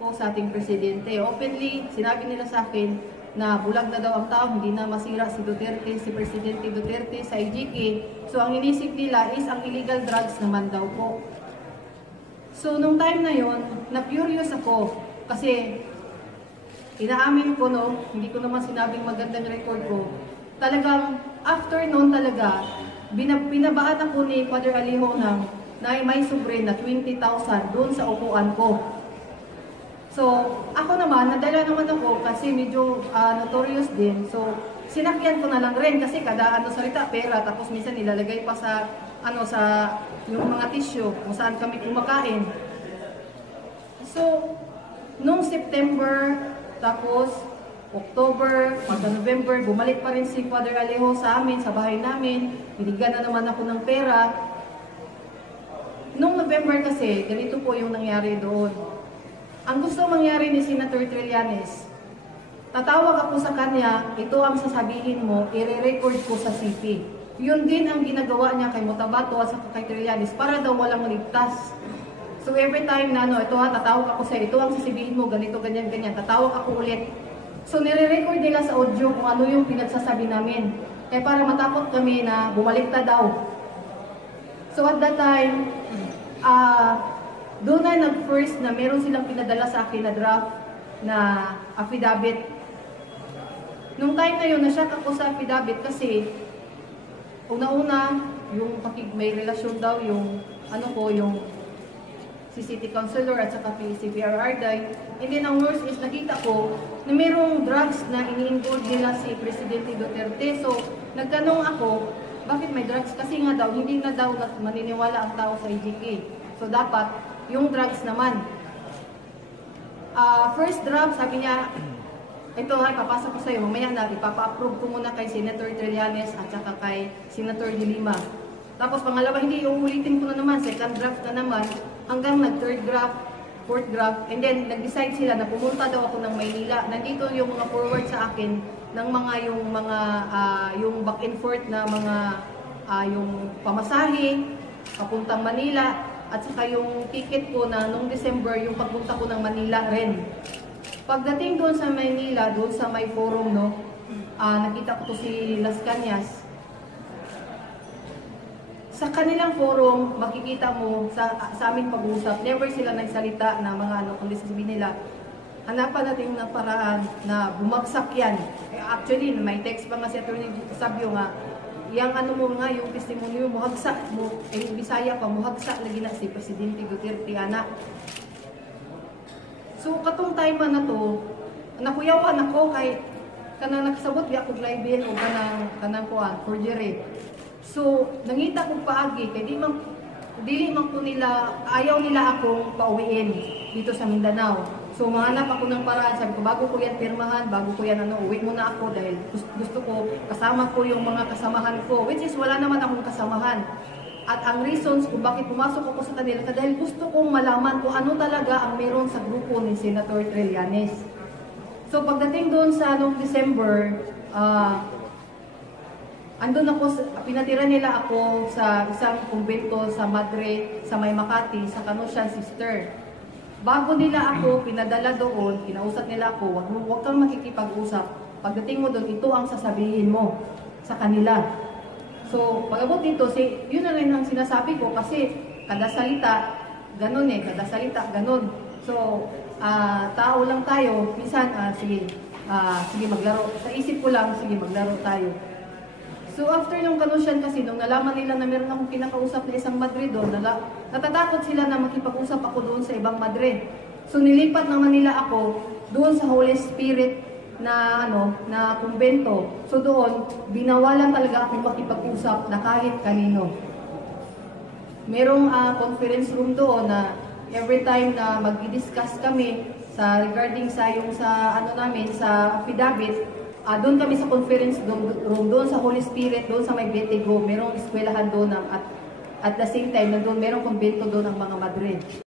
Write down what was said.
ko sa ating presidente. Openly, sinabi nila sa akin na bulag na daw ang tao, hindi na masira si Duterte, si Presidente Duterte sa IGK. So ang inisip nila is ang illegal drugs naman daw po. So nung time na yon, na-curious ako kasi inaamin ko, no, hindi ko naman sinabing magandang record ko. Talagang after noon talaga, binabaan ako ni Father Alejo na may sobre na 20,000 doon sa upuan ko. So, ako naman, nadala naman ako kasi medyo notorious din. So, sinakyan ko na lang rin kasi kada salita, pera, tapos minsan nilalagay pa sa, sa yung mga tissue kung saan kami kumakain. So, nung September, tapos October, pagka November, bumalik pa rin si Father Alejo sa amin, sa bahay namin. Binigyan na naman ako ng pera. Nung November kasi, ganito po yung nangyari doon. Ang gusto mangyari ni Senator Trillanes, tatawag ako sa kanya, ito ang sasabihin mo, i-re-record ko sa CP. Yun din ang ginagawa niya kay Motabato at kay Trillanes para daw walang ligtas. So every time na ito tatawag ako sa ito ang sasabihin mo, ganito, ganyan, ganyan, tatawag ako ulit. So nire-record nila sa audio kung ano yung pinagsasabi namin. Kaya para matakot kami na bumalik na daw. So at that time, doon na nag-first na meron silang pinadala sa akin na draft na affidavit. Nung time na yun, na-shock ako sa affidavit kasi una-una, yung may relasyon daw yung yung si City Councilor at saka si PRR Arday. And then ang worst is nakita ko na merong drugs na ini-involve nila si Presidente Duterte. So nagtanong ako, bakit may drugs? Kasi nga daw, hindi na daw maniniwala ang tao sa IGK. So dapat yung drugs naman. First draft, sabi niya, ito ay papasok ko sa iyo, mamaya na, ipapa-approve ko muna kay Senator Trillanes at saka kay Senator De Lima. Tapos pangalawa, hindi, uulitin ko na naman, second draft na naman, hanggang nag-third draft, fourth draft, and then nag-decide sila na pumunta daw ako ng Maynila. Nandito yung mga forward sa akin ng yung back and forth na mga yung pamasahe, papuntang Manila, at saka yung ticket ko na nung December, yung pagpunta ko ng Manila rin. Pagdating doon sa Manila, doon sa may forum, nakita ko si Las Cañas. Sa kanilang forum, makikita mo sa aming pag-usap, never sila nagsalita na mga kundi sasabihin nila, hanapan natin ng paraan na bumagsak yan. Actually, may text pa nga si Atty. Sabio nga, yung yung testimonyo mo, hagsak mo, Bisaya pa, muhagsak lagi na si Presidente Duterte, anak. So, katong time na to, nakuyawan ako kay kanang nakasabot di ako libel o kanang forgery. So, nangita ko paagi, kay dili man ko nila, ayaw nila akong pauwiin dito sa Mindanao. So, mahanap ako ng paraan. Sabi ko, bago ko yan pirmahan, bago ko yan uwi muna ako dahil gusto ko, kasama ko yung mga kasamahan ko. Which is, wala naman akong kasamahan. At ang reasons kung bakit pumasok ako sa kanila, dahil gusto kong malaman kung ano talaga ang meron sa grupo ni Senator Trillanes. So, pagdating doon sa December, andun ako, pinatira nila ako sa isang kumbento sa Madre, sa May Makati, sa Kanusian Sister. Bago nila ako pinadala doon, kinausap nila ako, huwag kang makikipag-usap. Pagdating mo doon, ito ang sasabihin mo sa kanila. So, pag-abot dito, yun na rin ang sinasabi ko kasi kada salita, ganun kada salita, ganun. So, tao lang tayo, minsan, sige maglaro. Sa isip ko lang, sige maglaro tayo. So after nung Kanusian kasi, nung nalaman nila na meron akong kinakausap na isang Madre doon, natatakot sila na makipag-usap ako doon sa ibang Madre. So nilipat naman nila ako doon sa Holy Spirit na na kumbento. So doon, binawalan talaga akong makipag-usap na kahit kanino. Merong conference room doon na every time na mag-discuss kami regarding sa namin sa affidavit, doon kami sa conference room, doon sa Holy Spirit, doon sa may Betigo, merong eskwelahan doon at the same time, doon merong kumbento doon ang mga Madre.